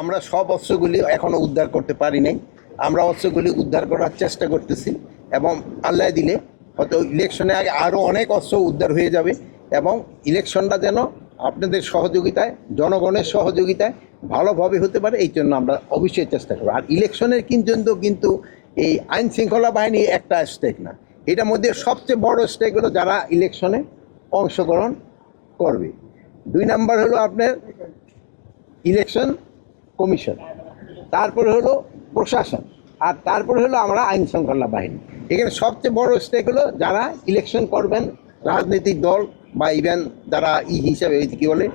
আমরা সব অস্ত্রগুলি এখনো উদ্ধার করতে পারি নাই। আমরা অস্ত্রগুলি উদ্ধার করার চেষ্টা করতেছি এবং আল্লাহ দিলে হয়তো ইলেকশনের আগে আরও অনেক অস্ত্র উদ্ধার হয়ে যাবে এবং ইলেকশনটা যেন আপনাদের সহযোগিতায়, জনগণের সহযোগিতায় ভালোভাবে হতে পারে, এই জন্য আমরা অবশ্যই চেষ্টা করব। আর ইলেকশনের কিন্তু এই আইন শৃঙ্খলা বাহিনী একটা স্টেক না, এটার মধ্যে সবচেয়ে বড় স্টেক হলো যারা ইলেকশনে অংশগ্রহণ করবে। 2 নাম্বার হলো আপনার ইলেকশন কমিশন, তারপরে হলো প্রশাসন, আর তারপরে হলো আমরা আইন শৃঙ্খলা বাহিনী। এখানে সবচেয়ে বড় স্টেক হলো যারা ইলেকশন করবেন, রাজনৈতিক দল বা ইভেন যারা হিসাবে কি বলে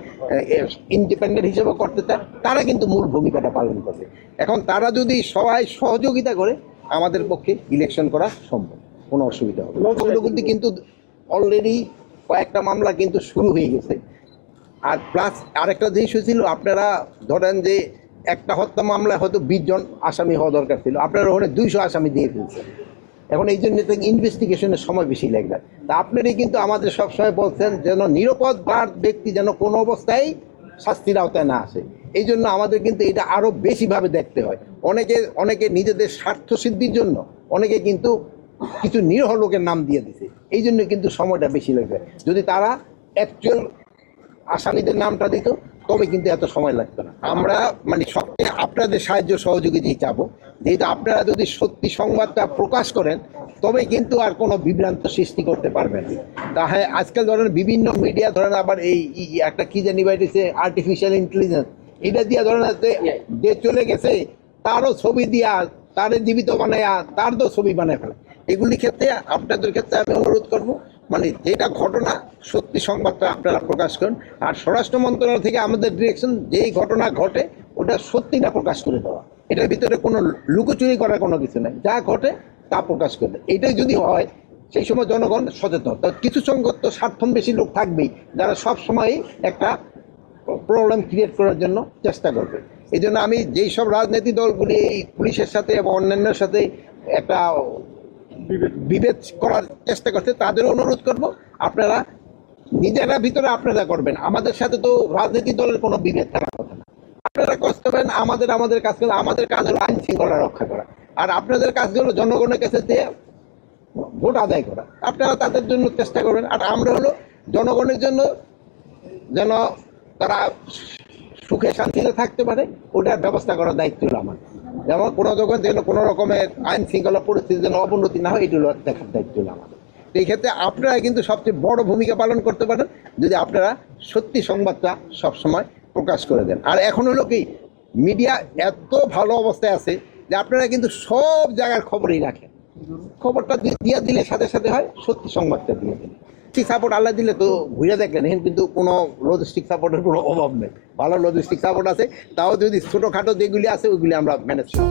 ইন্ডিপেন্ডেন্ট হিসেবে করতে চায়, তারা কিন্তু মূল ভূমিকাটা পালন করবে। এখন তারা যদি সবাই সহযোগিতা করে, আমাদের পক্ষে ইলেকশন করা সম্ভব, কোনো অসুবিধা হবে না। কিন্তু অলরেডি কয়েকটা মামলা কিন্তু শুরু হয়ে গেছে। আর প্লাস আরেকটা জিনিস হয়েছিল, আপনারা ধরেন যে একটা হত্যা মামলায় হয়তো 20 জন আসামি হওয়া দরকার ছিল, আপনারা ওখানে 200 আসামি দিয়ে ফেলছেন। এখন এই জন্য ইনভেস্টিগেশনের সময় বেশি লাগবে। তা আপনারাই কিন্তু আমাদের সবসময় বলছেন যেন নিরাপদ ব্যক্তি যেন কোনো অবস্থায় শাস্তির আওতায় না আসে। এই জন্য আমাদের কিন্তু এটা আরও বেশিভাবে দেখতে হয়। অনেকে নিজেদের স্বার্থ সিদ্ধির জন্য অনেকে কিন্তু কিছু নিরীহ লোকের নাম দিয়ে দিছে, এই জন্য কিন্তু সময়টা বেশি লাগবে। যদি তারা অ্যাকচুয়াল আসামিদের নামটা দিত, তবে কিন্তু এত সময় লাগতো না। আমরা সবচেয়ে আপনাদের সাহায্য সহযোগিতাই চাবো, যেহেতু আপনারা যদি সত্যি সংবাদটা প্রকাশ করেন, তবে কিন্তু আর কোনো বিভ্রান্ত সৃষ্টি করতে পারবেন না। তাহলে আজকাল ধরেন বিভিন্ন মিডিয়া ধরেন আবার এই একটা কি জানি বাইরেছে আর্টিফিশিয়াল ইন্টেলিজেন্স, এটা দিয়ে ধরেন যে চলে গেছে তারও ছবি দিয়া, তারে জীবিত বানায়া তার তো ছবি বানায় ফেলে। এগুলি ক্ষেত্রে আপনাদের ক্ষেত্রে আমি অনুরোধ করবো, যেটা ঘটনা সত্যি সংবাদটা আপনারা প্রকাশ করেন। আর স্বরাষ্ট্র মন্ত্রণালয় থেকে আমাদের ডিরেকশন, যেই ঘটনা ঘটে ওটা সত্যিটা প্রকাশ করে দেওয়া, এটার ভিতরে কোনো লুকোচুরি করার কোনো কিছু নেই, যা ঘটে তা প্রকাশ করে দেয়। এটাই যদি হয়, সেই সময় জনগণ সচেতন। তো কিছু সংগত স্বার্থন্বেষী লোক থাকবেই, যারা সব সময় একটা প্রবলেম ক্রিয়েট করার জন্য চেষ্টা করবে। এই জন্য আমি যেই সব রাজনৈতিক দলগুলি এই পুলিশের সাথে এবং অন্যান্যের সাথে একটা বিভেদ করার চেষ্টা করছে, তাদের অনুরোধ করব আপনারা নিজেরা ভিতরে আপনারা করবেন, আমাদের সাথে তো রাজনৈতিক দলের কোনো বিভেদ থাকার কথা না। আপনারা কাজ করবেন, আমাদের কাজ করবেন। আমাদের কাজ হলো আইন শৃঙ্খলা রক্ষা করা, আর আপনাদের কাজ হলো জনগণের কাছে দিয়ে ভোট আদায় করা। আপনারা তাদের জন্য চেষ্টা করবেন, আর আমরা হলো জনগণের জন্য যেন তারা সুখে শান্তিতে থাকতে পারে, ওটার ব্যবস্থা করার দায়িত্ব হলো আমার। যেমন কোনো যখন যেন কোনো রকমের আইন শৃঙ্খলা পরিস্থিতি যেন অবনতি না হয়, এগুলো দেখার দায়িত্ব হলো আমাদের। এই ক্ষেত্রে আপনারা কিন্তু সবচেয়ে বড় ভূমিকা পালন করতে পারেন, যদি আপনারা সত্যি সংবাদটা সবসময় প্রকাশ করে দেন। আর এখন হলো কি, মিডিয়া এত ভালো অবস্থায় আছে যে আপনারা কিন্তু সব জায়গার খবরই রাখেন, খবরটা দিয়ে দিলে সাথে সাথে হয়, সত্যি সংবাদটা দিয়ে দিলে সাপোর্ট আল্লাহ দিলে তো ঘুরে দেখলেন, এখন কিন্তু কোনো লজিস্টিক সাপোর্টের কোনো অভাব নেই, ভালো লজিস্টিক সাপোর্ট আছে। তাও যদি ছোটোখাটো যেগুলি আছে ওইগুলি আমরা ম্যানেজ করি।